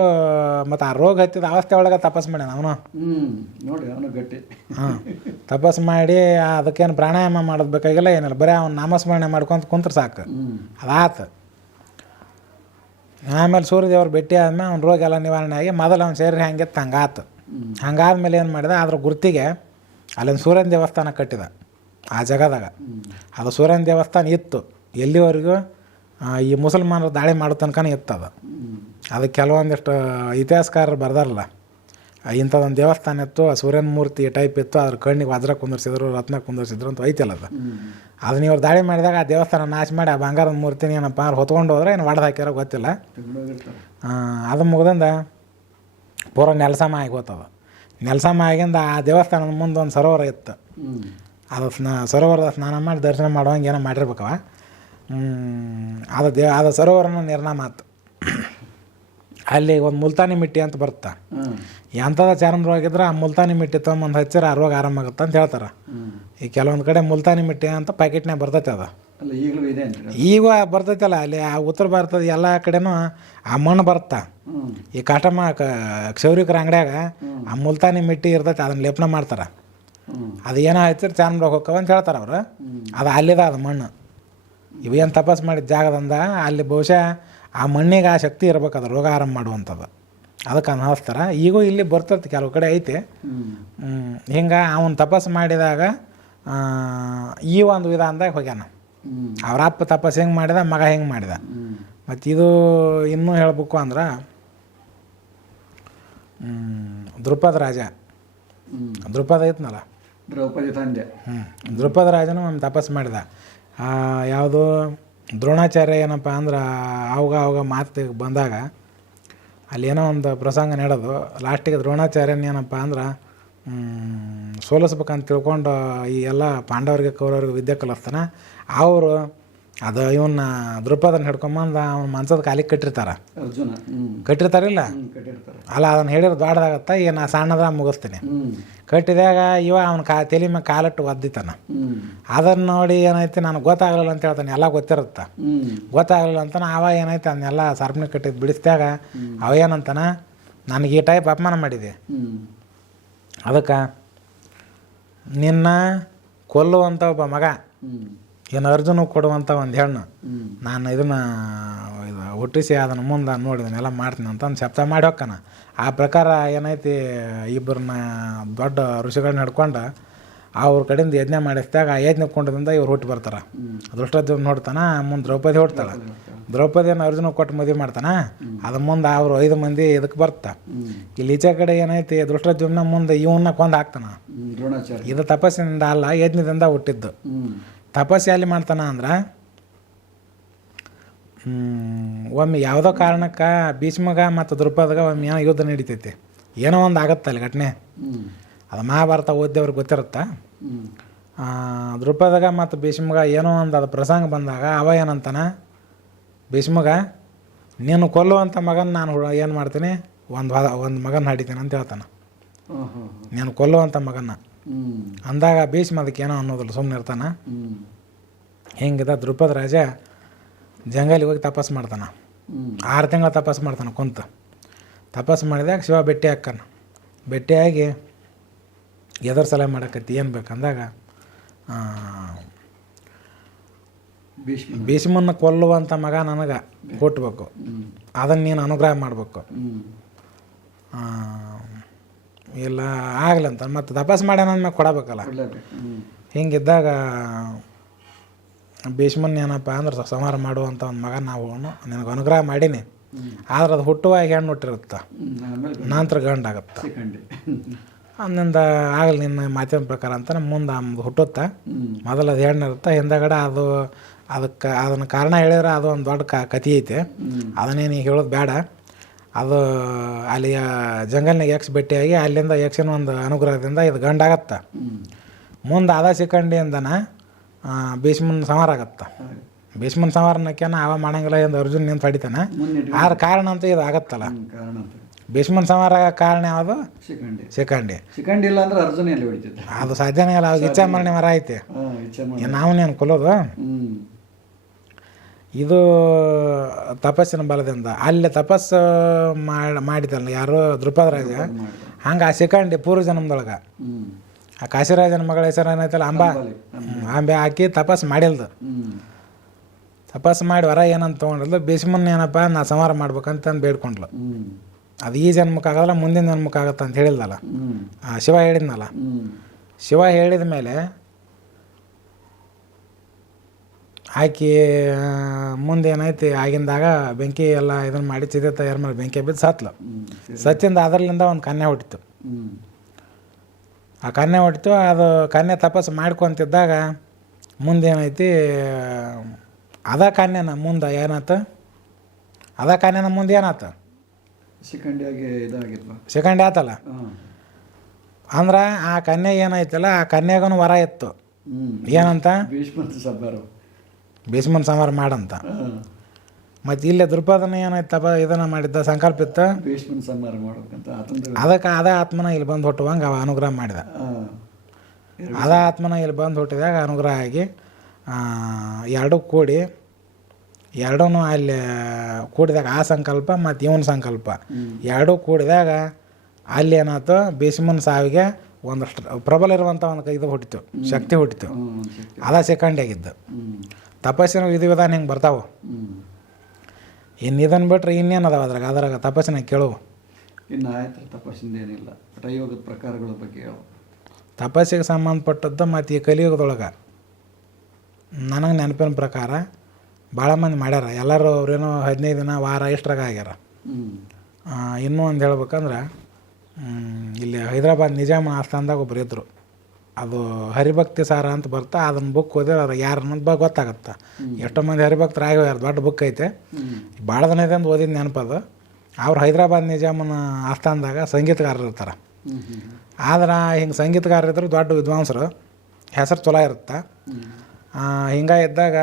ಮತ್ತು ಆ ರೋಗ ಹತ್ತಿದ ಅವಸ್ಥೆ ಒಳಗೆ ತಪಸ್ ಮಾಡ್ಯಾನ ಅವನು. ನೋಡಿ ಅವನು ಗಟ್ಟಿ. ಹಾಂ. ತಪಸ್ ಮಾಡಿ ಅದಕ್ಕೇನು ಪ್ರಾಣಾಯಾಮ ಮಾಡೋದು ಬೇಕಾಗಿಲ್ಲ ಏನಿಲ್ಲ. ಬರೀ ಅವ್ನು ನಾಮಸ್ಮರಣೆ ಮಾಡ್ಕೊಂತ ಕುಂತ್ರೆ ಸಾಕು. ಅದಾತು. ಆಮೇಲೆ ಸೂರ್ಯದೇವ್ರು ಭೇಟಿ ಆದ್ಮೇಲೆ ಅವ್ನ ರೋಗ ಎಲ್ಲ ನಿವಾರಣೆ ಆಗಿ ಮೊದಲು ಅವ್ನು ಸೇರಿ ಹಂಗಿತ್ತು ಹಂಗಾತು ಹಂಗಾದ್ಮೇಲೆ ಏನು ಮಾಡಿದ? ಅದ್ರ ಗುರ್ತಿಗೆ ಅಲ್ಲೊಂದು ಸೂರ್ಯನ ದೇವಸ್ಥಾನ ಕಟ್ಟಿದ ಆ ಜಾಗದಾಗ. ಅದು ಸೂರ್ಯನ ದೇವಸ್ಥಾನ ಇತ್ತು. ಎಲ್ಲಿವರೆಗೂ? ಈ ಮುಸಲ್ಮಾನರು ದಾಳಿ ಮಾಡೋ ತನಕನೇ ಇತ್ತು ಅದು. ಅದಕ್ಕೆ ಕೆಲವೊಂದಿಷ್ಟು ಇತಿಹಾಸಕಾರರು ಬರ್ದಾರಲ್ಲ. ಇಂಥದ್ದೊಂದು ದೇವಸ್ಥಾನ ಇತ್ತು ಆ ಸೂರ್ಯನ ಮೂರ್ತಿ ಟೈಪ್ ಇತ್ತು ಅದ್ರ ಕಣ್ಣಿಗೆ ವಜ್ರ ಕುಂದರ್ಸಿದ್ರು ರತ್ನ ಕುಂದರ್ಸಿದ್ರು ಅಂತ ಐತಿಲ್ಲ ಅದು. ಅದನ್ನ ಇವ್ರು ದಾಳಿ ಮಾಡಿದಾಗ ಆ ದೇವಸ್ಥಾನ ನಾಶ ಮಾಡಿ ಆ ಬಂಗಾರದ ಮೂರ್ತಿನ ಏನಪ್ಪ ಅಂದ್ರೆ ಹೊತ್ಕೊಂಡು ಹೋದ್ರೆ ಏನು ಒಡೆದು ಹಾಕ್ಯಾರ ಗೊತ್ತಿಲ್ಲ. ಅದು ಮುಗ್ದಿಂದ ಪೂರ ನೆಲಸಮ ಆಗಿ ಹೋತದ. ನೆಲಸಮ ಆಗಿಂದ ಆ ದೇವಸ್ಥಾನದ ಮುಂದೆ ಒಂದು ಸರೋವರ ಇತ್ತು. ಅದು ಸ್ನಾ ಸರೋವರದ ಸ್ನಾನ ಮಾಡಿ ದರ್ಶನ ಮಾಡುವಂಗೆ ಏನೋ ಮಾಡಿರ್ಬೇಕವ. ಅದು ದೇ ಅದು ಸರೋವರನ ನಿರ್ನಾಮ ಆತು. ಅಲ್ಲಿ ಒಂದು ಮುಲ್ತಾನಿ ಮಿಟ್ಟಿ ಅಂತ ಬರುತ್ತೆ. ಎಂಥದ ಚರ್ಮ ರೋಗ ಇದ್ರೆ ಆ ಮುಲ್ತಾನಿ ಮಿಟ್ಟಿ ತೊಗೊಂಬಂದು ಹಚ್ಚಿರ ಆ ರೋಗ ಆರಾಮಾಗುತ್ತೆ ಅಂತ ಹೇಳ್ತಾರೆ. ಈ ಕೆಲವೊಂದು ಕಡೆ ಮುಲ್ತಾನಿ ಮಿಟ್ಟಿ ಅಂತ ಪ್ಯಾಕೆಟ್ನಾಗ ಬರ್ತೈತೆ ಅದು. ಈಗ ಬರ್ತೈತಲ್ಲ ಅಲ್ಲಿ ಆ ಉತ್ತರ ಭಾರತದ ಎಲ್ಲ ಕಡೆನೂ ಆ ಮಣ್ಣು ಬರುತ್ತೆ? ಈ ಕಾಟಮ್ಮ ಕ್ಷೌರಿಕರ ಅಂಗಡಿಯಾಗ ಆ ಮುಲ್ತಾನಿ ಮಿಟ್ಟಿ ಇರ್ತೈತೆ ಅದನ್ನ ಲೇಪನ ಮಾಡ್ತಾರೆ. ಅದು ಏನೋ ಹಚ್ಚಿರ ಚಾರ್ಮ್ ರೋಗ ಹೋಗ್ತವ ಅಂತ ಹೇಳ್ತಾರೆ ಅವರು. ಅದು ಅಲ್ಲಿದ ಅದು ಮಣ್ಣು. ಇವೇನು ತಪಾಸ್ ಮಾಡಿದ ಜಾಗದಂದ ಅಲ್ಲಿ ಬಹುಶಃ ಆ ಮಣ್ಣಿಗೆ ಆ ಶಕ್ತಿ ಇರ್ಬೇಕು ಅದು ರೋಗ ಆರಂಭ ಮಾಡುವಂಥದ್ದು. ಅದಕ್ಕೆ ಅನ್ಹಸ್ತಾರೆ ಈಗೂ ಇಲ್ಲಿ ಬರ್ತದೆ ಕೆಲವು ಕಡೆ ಐತೆ. ಹಿಂಗೆ ಅವನು ತಪಸ್ ಮಾಡಿದಾಗ ಈ ಒಂದು ವಿಧಾನದಾಗ ಹೋಗ್ಯಾನ. ಅವ್ರ ಅಪ್ಪ ತಪಸ್ ಹೆಂಗೆ ಮಾಡಿದ ಮಗ ಹೆಂಗೆ ಮಾಡಿದ. ಮತ್ತು ಇದು ಇನ್ನೂ ಹೇಳ್ಬೇಕು ಅಂದ್ರೆ ದೃಪದ ರಾಜ. ದೃಪದ ಐತ್ನಲ್ಲ? ದ್ರೌಪದಿ ತಂದೆ. ಹ್ಞೂ ದೃಪದ ರಾಜನು ಒಂದು ತಪಸ್ ಮಾಡಿದ. ಯಾವುದು ದ್ರೋಣಾಚಾರ್ಯ ಏನಪ್ಪ ಅಂದ್ರೆ ಅವಾಗ ಅವಾಗ ಮಾತು ಬಂದಾಗ ಅಲ್ಲಿ ಏನೋ ಒಂದು ಪ್ರಸಂಗ ನಡೆದು ಲಾಸ್ಟಿಗೆ ದ್ರೋಣಾಚಾರ್ಯನ ಏನಪ್ಪ ಅಂದ್ರೆ ಸೋಲಿಸ್ಬೇಕಂತ ತಿಳ್ಕೊಂಡು ಈ ಎಲ್ಲ ಪಾಂಡವರಿಗೆ ಕೌರವರಿಗೆ ವಿದ್ಯೆ ಕಲಿಸ್ತಾನೆ. ಅವರು ಅದು ಇವನ್ನ ದ್ರುಪದನ ಹಿಡ್ಕೊಂಬಂದು ಅವ್ನ ಮನ್ಸದ ಕಾಲಿಗೆ ಕಟ್ಟಿರ್ತಾರೆ. ಅರ್ಜುನ ಕಟ್ಟಿರ್ತಾರಿಲ್ಲ? ಅಲ್ಲ ಅದನ್ನ ಹೇಳಿರೋ ದೊಡ್ಡದಾಗತ್ತ ಈಗ ನಾ ಸಣ್ಣದ ಮುಗಿಸ್ತೀನಿ. ಕಟ್ಟಿದಾಗ ಇವ ಅವನ ಕಾ ತಲೆ ಮೇಲೆ ಕಾಲಿಟ್ಟು ಒದ್ದಿತಾನ. ಅದನ್ನು ನೋಡಿ ಏನೈತಿ ನನಗೆ ಗೊತ್ತಾಗಲಿಲ್ಲ ಅಂತ ಹೇಳ್ತಾನೆ ಎಲ್ಲ ಗೊತ್ತಿರುತ್ತೆ. ಗೊತ್ತಾಗಲಿಲ್ಲ ಅಂತಾನೆ ಅವ ಏನೈತೆ ಅದನ್ನೆಲ್ಲ ಸರ್ಪಣಿ ಕಟ್ಟಿದ್ದು ಬಿಡಿಸಿದಾಗ ಅವ ಏನಂತಾನ ನನಗೆ ಈ ಟೈಪ್ ಅಪಮಾನ ಮಾಡಿದೆ. ಅದಕ್ಕೆ ನಿನ್ನ ಕೊಲ್ಲುವಂಥ ಒಬ್ಬ ಮಗ ಏನು ಅರ್ಜುನ ಕೊಡುವಂಥ ಒಂದು ಹೆಣ್ಣು. ನಾನು ಇದನ್ನು ಇದು ಹುಟ್ಟಿಸಿ ಅದನ್ನು ಮುಂದೆ ನೋಡಿದನೆಲ್ಲ ಮಾಡ್ತೀನಿ ಅಂತ ಒಂದು ಶಬ್ದ ಮಾಡಿ ಹೋಗ್ತಾನ ಆ ಪ್ರಕಾರ ಏನೈತಿ ಇಬ್ಬರನ್ನ ದೊಡ್ಡ ಋಷಿಗಳನ್ನ ಹಿಡ್ಕೊಂಡು ಅವ್ರ ಕಡೆಯಿಂದ ಯಜ್ಞ ಮಾಡಿಸಿದಾಗ ಆ ಯಜ್ಞ ಕೊಂಡದಿಂದ ಇವ್ರು ಹುಟ್ಟಿ ಬರ್ತಾರೆ. ಅದೃಷ್ಟ ನೋಡ್ತಾನ ಮುಂದೆ ದ್ರೌಪದಿ ಹುಡ್ತಾಳೆ ದ್ರೌಪದಿಯನ್ನು ಅರ್ಜುನ ಕೊಟ್ಟು ಮದುವೆ ಮಾಡ್ತಾನೆ? ಅದ ಮುಂದೆ ಅವರು ಐದು ಮಂದಿ ಇದಕ್ಕೆ ಬರ್ತಾ. ಇಲ್ಲಿ ಈಚೆ ಕಡೆ ಏನೈತಿ ದೃಷ್ಟದ್ಯುಮ್ನ ಮುಂದೆ ಇವನ್ನ ಕೊಂದು ಹಾಕ್ತಾನ. ಇದು ತಪಸ್ಸಿನಿಂದ ಅಲ್ಲ ಯಜ್ಞದಿಂದ ಹುಟ್ಟಿದ್ದು. ತಪಸ್ಸು ಎಲ್ಲಿ ಮಾಡ್ತಾನ ಅಂದ್ರೆ ಹ್ಮ್, ಒಮ್ಮೆ ಯಾವುದೋ ಕಾರಣಕ್ಕೆ ಭೀಷ್ಮಗ ಮತ್ತು ದ್ರೌಪದಗ ಒಮ್ಮೆ ಏನೋ ಯುದ್ಧ ನಡೀತೈತಿ. ಏನೋ ಒಂದು ಆಗತ್ತೆ ಅಲ್ಲಿ ಘಟನೆ. ಅದು ಮಹಾಭಾರತ ಓದಿದವ್ರಿಗೆ ಗೊತ್ತಿರುತ್ತಾ. ದ್ರುಪದಗ ಮತ್ತು ಭೀಷ್ಮಗ ಏನೋ ಒಂದು ಅದು ಪ್ರಸಂಗ ಬಂದಾಗ ಅವ ಏನಂತಾನ ಭೀಷ್ಮಗ ನೀನು ಕೊಲ್ಲುವಂಥ ಮಗನ ನಾನು ಏನು ಮಾಡ್ತೀನಿ? ಒಂದು ಒಂದು ಮಗನ ಹಾಡಿತೇನೆ ಅಂತ ಹೇಳ್ತಾನೆ. ನೀನು ಕೊಲ್ಲುವಂಥ ಮಗನ ಅಂದಾಗ ಭೀಷ್ಮ ಅದಕ್ಕೆ ಏನೋ ಅನ್ನೋದಿಲ್ಲ ಸುಮ್ಮನೆ ಇರ್ತಾನೆ. ಹಿಂಗಿದೆ ದ್ರುಪದ ರಾಜ ಜಂಗಲಿಗೆ ಹೋಗಿ ತಪಸ್ ಮಾಡ್ತಾನೆ. ಆರು ತಿಂಗಳು ತಪಸ್ ಮಾಡ್ತಾನೆ ಕುಂತ. ತಪಸ್ ಮಾಡಿದಾಗ ಶಿವ ಭೇಟಿ ಹಾಕ್ಕಾನ ಭೇಟಿಯಾಗಿ ಎದುರು ಸಲಹೆ ಮಾಡಕತ್ತಿ ಏನು ಬೇಕಂದಾಗ ಭೀಷ್ಮನ್ನ ಕೊಲ್ಲುವಂಥ ಮಗ ನನಗೆ ಕೊಟ್ಬೇಕು. ಅದನ್ನು ನೀನು ಅನುಗ್ರಹ ಮಾಡಬೇಕು. ಇಲ್ಲ ಆಗ್ಲಂತ ಮತ್ತು ತಪಸ್ ಮಾಡ್ಯಾನಂದ ಅಂದ್ಮೇಲೆ ಕೊಡಬೇಕಲ್ಲ. ಹಿಂಗಿದ್ದಾಗ ಭೀಷ್ಮನ್ ಏನಪ್ಪ ಅಂದ್ರೆ ಸಂಹಾರ ಮಾಡುವಂಥ ಒಂದು ಮಗ ನಾವು ನಿನಗೆ ಅನುಗ್ರಹ ಮಾಡೀನಿ. ಆದ್ರೆ ಅದು ಹುಟ್ಟುವಾಗ ಹೆಣ್ಣು ಹುಟ್ಟಿರುತ್ತೆ? ನಂತರ ಗಂಡಾಗುತ್ತೆ ಅಂದಿಂದ ಆಗಲಿ ನಿನ್ನ ಮಾತಿನ ಪ್ರಕಾರ ಅಂತ ಮುಂದೆ ಹುಟ್ಟುತ್ತಾ? ಮೊದಲು ಅದು ಹೆಣ್ಣು ಇರುತ್ತೆ? ಹಿಂದಗಡೆ ಅದು ಅದಕ್ಕೆ ಅದನ್ನು ಕಾರಣ ಹೇಳಿದ್ರೆ ಅದು ಒಂದು ದೊಡ್ಡ ಕ ಕತೆ ಐತೆ. ಅದನ್ನೇನು ಈಗ ಹೇಳೋದು ಬೇಡ. ಅದು ಅಲ್ಲಿ ಜಂಗಲ್ನಾಗ ಯಕ್ಷ ಭೇಟಿಯಾಗಿ ಅಲ್ಲಿಂದ ಯಕ್ಷನ ಒಂದು ಅನುಗ್ರಹದಿಂದ ಇದು ಗಂಡಾಗತ್ತೆ. ಮುಂದೆ ಅದ ಸಿಕ್ಕಂಡಿಯಿಂದನ ಭೀಷ್ಮನ ಸಂಹಾರ ಆಗತ್ತೆ. ಭೀಷ್ಮನ ಸಂಹಾರನಕ್ಕೇನ ಅವ ಮಾಡಂಗಿಲ್ಲ ಎಂದು ಅರ್ಜುನ್ ನಿಂತು ಹೊಡಿತಾನೆ. ಆದ್ರ ಕಾರಣ ಅಂತ ಇದು ಆಗತ್ತಲ್ಲ. ಭೀಷ್ಮನ್ ಸಂಹಾರ ಕಾರಣ ಯಾವುದು? ಸಿಕ್ಕಂಡಿ ಸಿಕ್ಕಂಡಿ ಶಿಖಂಡಿ ಇಲ್ಲ ಅಂದ್ರೆ ಅರ್ಜುನ ಎಲ್ಲಿ ಅದು ಸಾಧ್ಯನೇ ಇಲ್ಲ. ಇಚ್ಛಾ ಮರಣೆ ಮರ ಐತಿ. ನಾವು ಮಾಡಿ ಕೊಲ್ಲೋದು? ಇದು ತಪಸ್ಸಿನ ಬಲದಿಂದ. ಅಲ್ಲಿ ತಪಸ್ಸು ಮಾಡಿ ಮಾಡಿದಲ್ಲ ಯಾರೋ ದೃಪದರಾಜ ಹಂಗೆ ಆ ಸಿಕ್ಕಂಡಿ ಪೂರ್ವ ಜನ್ಮದೊಳಗೆ. ಆ ಕಾಶಿರಾಜನ ಮಗಳ ಹೆಸರು ಏನೈತಲ್ಲ ಅಂಬಾ. ಅಂಬೆ ಹಾಕಿ ತಪಸ್ಸು ಮಾಡಿಲ್ದು. ತಪಸ್ಸು ತಪಸ್ ಮಾಡಿ ವರ ಏನಂತ ತೊಗೊಂಡಿಲ್ಲ ಭೀಷ್ಮನ್ ಏನಪ್ಪ ನಾ ಸಂಹಾರ ಮಾಡ್ಬೇಕಂತಂದು ಬೇಡ್ಕೊಂಡ್ಲು. ಅದು ಈ ಜನ್ಮಕ್ಕೆ ಮುಂದಿನ ಜನ್ಮಕ್ಕೆ ಆಗುತ್ತೆ ಅಂತ ಹೇಳಿದ್ಲಲ್ಲ ಆ ಶಿವ ಹೇಳಿದ್ನಲ್ಲ. ಶಿವ ಹೇಳಿದ ಮೇಲೆ ಆಕಿ ಆ, ಮುಂದೆ ಏನೈತಿ ಆಗಿಂದಾಗ ಬೆಂಕಿ ಎಲ್ಲ ಇದನ್ನು ಮಾಡಿ ಚಿದೆ ತಯಾರು ಮಾಡಿ ಬೆಂಕಿ ಬಿದ್ದು ಸತ್ಲು. ಸತ್ತಿಂದ ಅದರಲ್ಲಿಂದ ಒಂದು ಕನ್ಯೆ ಹೊಟ್ಟಿತು. ಆ ಕನ್ಯೆ ಹೊಟ್ಟಿತು ಅದು ಕನ್ಯೆ ತಪಸ್ಸು ಮಾಡ್ಕೊಂತಿದ್ದಾಗ ಮುಂದೆ ಏನೈತಿ ಅದ ಕನ್ಯೆನ ಮುಂದೆ ಏನಾತ? ಅದ ಕನ್ಯೆನ ಮುಂದೆ ಏನಾತ? ಶಿಖಂಡಿಯಾಗಿ ಆತಲ್ಲ? ಅಂದ್ರೆ ಆ ಕನ್ಯೆ ಏನಾಯ್ತಲ್ಲ ಆ ಕನ್ಯಾಗನು ವರ ಇತ್ತು. ಏನಂತ? ಭೀಷ್ಮನ್ ಸಂಹಾರ ಮಾಡಂತ. ಮತ್ತೆ ಇಲ್ಲೇ ದೃಪದನ ಏನಾಯ್ತಪ್ಪ ಇದನ್ನ ಮಾಡಿದ್ದ ಸಂಕಲ್ಪ ಇತ್ತ? ಭೀಷ್ಮನ್ ಸಂಹಾರ ಮಾಡ್ಬೇಕಂತ ಅದಕ್ಕೆ ಅದೇ ಆತ್ಮನ ಇಲ್ಲಿ ಬಂದು ಹುಟ್ಟುವಂಗೆ ಅವ ಅನುಗ್ರಹ ಮಾಡಿದ. ಅದೇ ಆತ್ಮನ ಇಲ್ಲಿ ಬಂದು ಹುಟ್ಟಿದಾಗ ಅನುಗ್ರಹ ಆಗಿ ಎರಡೂ ಕೂಡಿ ಎರಡೂ ಅಲ್ಲಿ ಕೂಡಿದಾಗ ಆ ಸಂಕಲ್ಪ ಮತ್ತು ಇವನ ಸಂಕಲ್ಪ. ಎರಡೂ ಕೂಡಿದಾಗ ಅಲ್ಲಿ ಏನಾಯ್ತು ಭೀಷ್ಮನ ಸಾವಿಗೆ ಒಂದಷ್ಟು ಪ್ರಬಲ ಇರುವಂಥ ಒಂದು ಇದು ಹುಟ್ಟಿತು ಶಕ್ತಿ ಹುಟ್ಟಿತು. ಅದ ಸೆಕೆಂಡ್ ಆಗಿದ್ದು. ತಪಸ್ಸಿನ ವಿಧಿವಿಧಾನ ಹಿಂಗೆ ಬರ್ತಾವೆ? ಇನ್ನು ಇದನ್ನು ಬಿಟ್ರೆ ಇನ್ನೇನು ಅದಾವ ಅದ್ರಾಗ? ಅದ್ರಾಗ ತಪಸ್ಸಿನ ಕೇಳು ಇನ್ನು ಆಯ್ತು ತಪಸ್ಸಿಂದ ಏನಿಲ್ಲ. ಪ್ರಯೋಗದ ಪ್ರಕಾರಗಳ ಬಗ್ಗೆ ಹೇಳು ತಪಸ್ಸಿಗೆ ಸಂಬಂಧಪಟ್ಟದ್ದು ಮತ್ತು ಈ ಕಲಿಯುಗದೊಳಗೆ. ನನಗೆ ನೆನಪಿನ ಪ್ರಕಾರ ಭಾಳ ಮಂದಿ ಮಾಡ್ಯಾರ. ಎಲ್ಲರೂ ಅವ್ರೇನೋ ಹದಿನೈದು ದಿನ ವಾರ ಇಷ್ಟರಾಗ ಆಗ್ಯಾರ. ಇನ್ನೂ ಒಂದು ಹೇಳ್ಬೇಕಂದ್ರೆ ಇಲ್ಲಿ ಹೈದರಾಬಾದ್ ನಿಜಾಮ್ ಆಸ್ಥಾನದಾಗ ಒಬ್ಬರು ಇದ್ದರು ಅದು ಹರಿಭಕ್ತಿ ಸಾರ ಅಂತ ಬರ್ತಾ ಅದನ್ನ ಬುಕ್ ಓದಿದ್ರೆ ಅದು ಯಾರು ಅನ್ನೋದು ಬ ಗೊತ್ತಾಗತ್ತೆ. ಎಷ್ಟೋ ಮಂದಿ ಹರಿಭಕ್ತರು ಆಗಿ ಹೋಗ್ಯಾರ ದೊಡ್ಡ ಬುಕ್ ಐತೆ. ಹ್ಮ್. ಇದೆ ಅಂತ ಓದಿದ ನೆನಪದು ಅವ್ರು ಹೈದರಾಬಾದ್ ನಿಜಾಮನ ಆಸ್ಥಾನದಾಗ ಸಂಗೀತಗಾರರು ಇರ್ತಾರೆ. ಆದ್ರೆ ಹಿಂಗೆ ಸಂಗೀತಗಾರರು ಇದ್ರು ದೊಡ್ಡ ವಿದ್ವಾಂಸರು. ಹೆಸರು ಚಲೋ ಇರುತ್ತೆ. ಹಿಂಗ ಇದ್ದಾಗ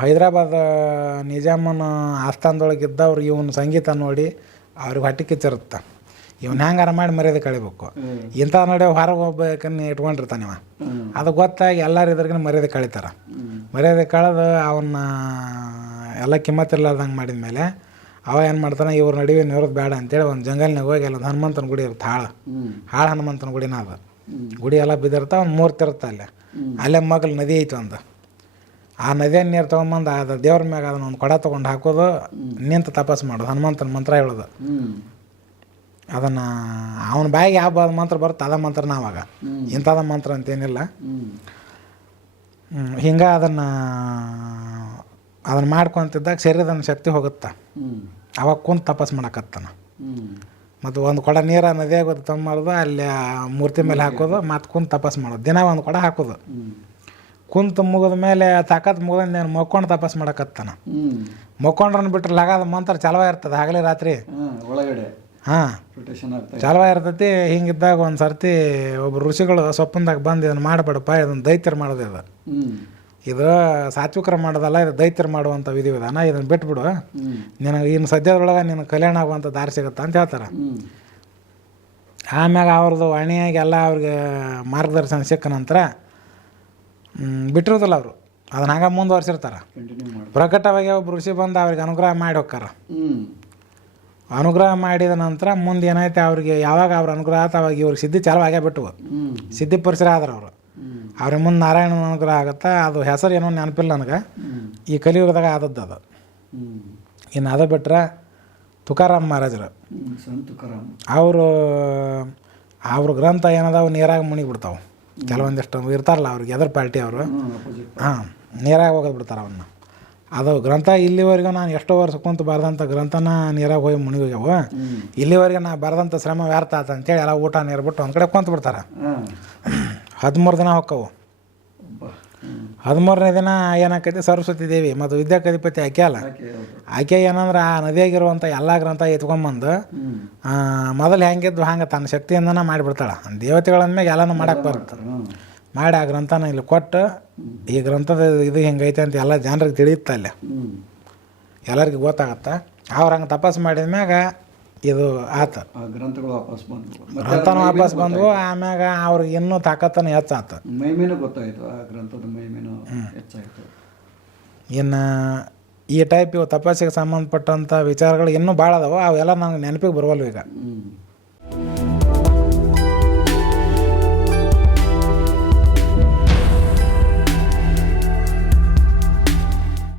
ಹೈದರಾಬಾದ್ ನಿಜಾಮನ ಆಸ್ಥಾನದೊಳಗೆ ಇವನು ಇವನ ಸಂಗೀತ ನೋಡಿ ಅವ್ರಿಗೆ ಹೊಟ್ಟೆ ಕಿಚ್ಚಿರುತ್ತೆ. ಇವನ್ ಹ್ಯಾಂಗಾರ ಮಾಡಿ ಮರ್ಯಾದೆ ಕಳಿಬೇಕು. ಇಂತ ಇಂಥ ನಡೆ ಹೊರಗೆ ಹೋಗ್ಬೇಕನ್ನ ಇಟ್ಕೊಂಡಿರ್ತಾನೆ ಇವ. ಅದು ಗೊತ್ತಾಗಿ ಎಲ್ಲರ ಇದ್ರಗಿನ ಮರ್ಯಾದೆ ಕಳಿತಾರೆ. ಮರ್ಯಾದೆ ಕಳೆದು ಅವನ್ನ ಎಲ್ಲ ಕಿಮ್ಮತ್ತಿರ್ಲಾರ್ದಂಗೆ ಮಾಡಿದ ಮೇಲೆ ಅವ ಏನು ಮಾಡ್ತಾನೆ ಇವ್ರ ನಡುವೆ ನಿರೋದು ಬೇಡ ಅಂತೇಳಿ ಒಂದು ಜಂಗಲ್ನಾಗ ಹೋಗಿ ಎಲ್ಲ ಹನುಮಂತನ ಗುಡಿ ಇರುತ್ತೆ ಹಾಳು. ಹಾಳು ಹನುಮಂತನ ಗುಡಿನ ಅದು. ಗುಡಿ ಎಲ್ಲ ಬಿದ್ದಿರ್ತಾವ ಒಂದು ಮೂರ್ತಿ ಇರುತ್ತೆ ಅಲ್ಲೇ. ಅಲ್ಲೇ ಮಗಲ್ ನದಿ ಐತೆ ಒಂದು. ಆ ನದಿಯ ನೀರು ತೊಗೊಂಬಂದು ಅದು ದೇವ್ರ ಮ್ಯಾಗ ಅದನ್ನ ಒಂದು ಕೊಡ ತೊಗೊಂಡು ಹಾಕೋದು ನಿಂತು ತಪಸ್ಸು ಮಾಡೋದು ಹನುಮಂತನ ಮಂತ್ರ ಹೇಳೋದು. ಅದನ್ನು ಅವನ ಬಾಯಿಗೆ ಯಾವ ಮಂತ್ರ ಬರುತ್ತೆ ಅದ ಮಂತ್ರ ನಾವಾಗ. ಇಂಥದ ಮಂತ್ರ ಅಂತೇನಿಲ್ಲ. ಹಿಂಗೆ ಅದನ್ನು ಅದನ್ನು ಮಾಡ್ಕೊತಿದ್ದಾಗ ಶರೀರದ ಶಕ್ತಿ ಹೋಗುತ್ತೆ? ಅವಾಗ ಕುಂತು ತಪಸ್ಸು ಮಾಡಕತ್ತಾನ. ಮತ್ತು ಒಂದು ಕೊಡ ನೀರ ನದಿಯಾಗ ತಂಬಾರ್ದು ಅಲ್ಲಿ ಮೂರ್ತಿ ಮೇಲೆ ಹಾಕೋದು ಮತ್ತು ಕುಂತು ತಪಸ್ಸು ಮಾಡೋದು. ದಿನ ಒಂದು ಕೊಡ ಹಾಕೋದು. ಕುಂತು ಮುಗಿದ ಮೇಲೆ ತಾಕತ್ ಮುಗಿದ ನೀನು ಮಕ್ಕೊಂಡು ತಪಸ್ ಮಾಡಕತ್ತಾನ. ಮಕ್ಕೊಂಡ್ರನ್ನ ಬಿಟ್ರೆ ಲಗಾದ ಮಂತ್ರ ಚಲವ ಇರ್ತದೆ. ಹಗಲಿ ರಾತ್ರಿ. ಹಾ. ಚಲವ ಇರ್ತೈತಿ ಹಿಂಗಿದ್ದಾಗ ಒಂದು ಸರ್ತಿ ಒಬ್ರು ಋಷಿಗಳು ಸೊಪ್ಪಂದಾಗ ಬಂದು ಇದನ್ನು ಮಾಡಬೇಡಪ್ಪ ಇದನ್ನು ದೈತ್ಯರು ಮಾಡೋದು ಇದು ಇದು ಸಾತ್ವಿಕರ ಮಾಡೋದಲ್ಲ ಇದು ದೈತ್ಯರು ಮಾಡುವಂಥ ವಿಧಿವಿಧಾನ ಇದನ್ನು ಬಿಟ್ಬಿಡು. ನಿನಗೆ ಇನ್ನು ಸದ್ಯದೊಳಗೆ ನಿನಗೆ ಕಲ್ಯಾಣ ಆಗುವಂಥ ದಾರಿ ಸಿಗುತ್ತೆ ಅಂತ ಹೇಳ್ತಾರೆ. ಆಮ್ಯಾಗ ಅವ್ರದ್ದು ವಾಣಿಯಾಗಿ ಎಲ್ಲ ಅವ್ರಿಗೆ ಮಾರ್ಗದರ್ಶನ ಸಿಕ್ಕ ನಂತರ ಬಿಟ್ಟಿರೋದಿಲ್ಲ ಅವರು. ಅದನ್ನ ಹಾಗೆ ಮುಂದುವರ್ಸಿರ್ತಾರೆ. ಪ್ರಕಟವಾಗಿ ಒಬ್ಬ ಋಷಿ ಬಂದು ಅವ್ರಿಗೆ ಅನುಗ್ರಹ ಮಾಡಿ ಹೋಗ್ತಾರ. ಅನುಗ್ರಹ ಮಾಡಿದ ನಂತರ ಮುಂದೆ ಏನೈತೆ ಅವ್ರಿಗೆ ಯಾವಾಗ ಅವ್ರ ಅನುಗ್ರಹ ಆತ ಅವಾಗ ಇವ್ರಿಗೆ ಸಿದ್ಧಿ ಚಾಲು ಆಗೇ ಬಿಟ್ಟು ಸಿದ್ಧಿ ಪರಿಸರ ಆದ್ರೆ ಅವರು. ಅವ್ರ ಮುಂದೆ ನಾರಾಯಣನ ಅನುಗ್ರಹ ಆಗುತ್ತೆ ಅದು ಹೆಸರು ಏನೋ ನೆನಪಿಲ್ಲ ನನಗೆ. ಈ ಕಲಿಯುಗದಾಗ ಆದದ್ದು ಅದು. ಇನ್ನು ಅದು ಬಿಟ್ರೆ ತುಕಾರಾಮ್ ಮಹಾರಾಜರು. ಅವರು ಅವ್ರ ಗ್ರಂಥ ಏನದಾವು ನೀರಾಗಿ ಮುಣಿಬಿಡ್ತಾವೆ ಕೆಲವೊಂದಿಷ್ಟು ಇರ್ತಾರಲ್ಲ ಅವ್ರಿಗೆ ಎದರ್ ಪಾರ್ಟಿ ಅವರು. ಹಾಂ ನೀರಾಗಿ ಹೋಗೋದು ಬಿಡ್ತಾರೆ ಅವನ್ನ ಅದು ಗ್ರಂಥ ಇಲ್ಲಿವರೆಗೂ ನಾನು ಎಷ್ಟೋ ವರ್ಷ ಕುಂತು ಬರೆದಂಥ ಗ್ರಂಥನ ನೀರಾಗ ಹೋಗಿ ಮುಣಿಗೋಗ್ಯಾವ ಇಲ್ಲಿವರೆಗೆ ನಾ ಬರೆದಂಥ ಶ್ರಮ ವ್ಯರ್ಥ ಆತ ಅಂತೇಳಿ ಎಲ್ಲ ಊಟ ನೀರು ಬಿಟ್ಟು ಒಂದು ಕಡೆ ಕುಂತು ಬಿಡ್ತಾರೆ. ಹದಿಮೂರು ದಿನ ಹೊಕ್ಕವು. ಹದಿಮೂರನೇ ದಿನ ಏನಾಕೈತಿ? ಸರಸ್ವತಿ ದೇವಿ ಮತ್ತು ವಿದ್ಯಾಕಧಿಪತಿ ಆಕೆ ಅಲ್ಲ ಆಕೆ ಏನಂದ್ರೆ ಆ ನದಿಯಾಗಿರುವಂಥ ಎಲ್ಲ ಗ್ರಂಥ ಎತ್ಕೊಂಬಂದು ಮೊದಲು ಹೆಂಗಿದ್ದು ಹಂಗೆ ತನ್ನ ಶಕ್ತಿಯಿಂದನೇ ಮಾಡಿಬಿಡ್ತಾಳೆ. ದೇವತೆಗಳನ್ನ ಎಲ್ಲನೂ ಮಾಡಕ್ಕೆ ಬರುತ್ತೆ ಮಾಡಿ ಆ ಗ್ರಂಥನ ಇಲ್ಲಿ ಕೊಟ್ಟು ಈ ಗ್ರಂಥದ ಇದು ಹೆಂಗೈತೆ ಅಂತ ಎಲ್ಲ ಜನರಿಗೆ ತಿಳಿಯುತ್ತೆ ಅಲ್ಲಿ. ಎಲ್ಲರಿಗೂ ಗೊತ್ತಾಗತ್ತೆ. ಅವ್ರು ಹಂಗೆ ತಪಾಸ್ ಮಾಡಿದ ಮ್ಯಾಗ ಇದು ಆತ. ಗ್ರಂಥಗಳು ವಾಪಸ್ ಬಂದ್ವು. ಗ್ರಂಥನ ವಾಪಸ್ ಬಂದ್ವು ಆಮ್ಯಾಗ ಅವ್ರಿಗೆ ಇನ್ನೂ ತಾಕತ್ತನ ಹೆಚ್ಚಾತ. ಮೈಮೇನು ಗೊತ್ತಾಯಿತು ಆ ಗ್ರಂಥದ ಮೈಮೇನು ಹೆಚ್ಚಾಯಿತು. ಇನ್ನು ಈ ಟೈಪ್ ಇವು ತಪಾಸಿಗೆ ಸಂಬಂಧಪಟ್ಟಂಥ ವಿಚಾರಗಳು ಇನ್ನೂ ಭಾಳ ಅದಾವ ಅವೆಲ್ಲ ನನಗೆ ನೆನಪಿಗೆ ಬರವಲ್ವ ಈಗ.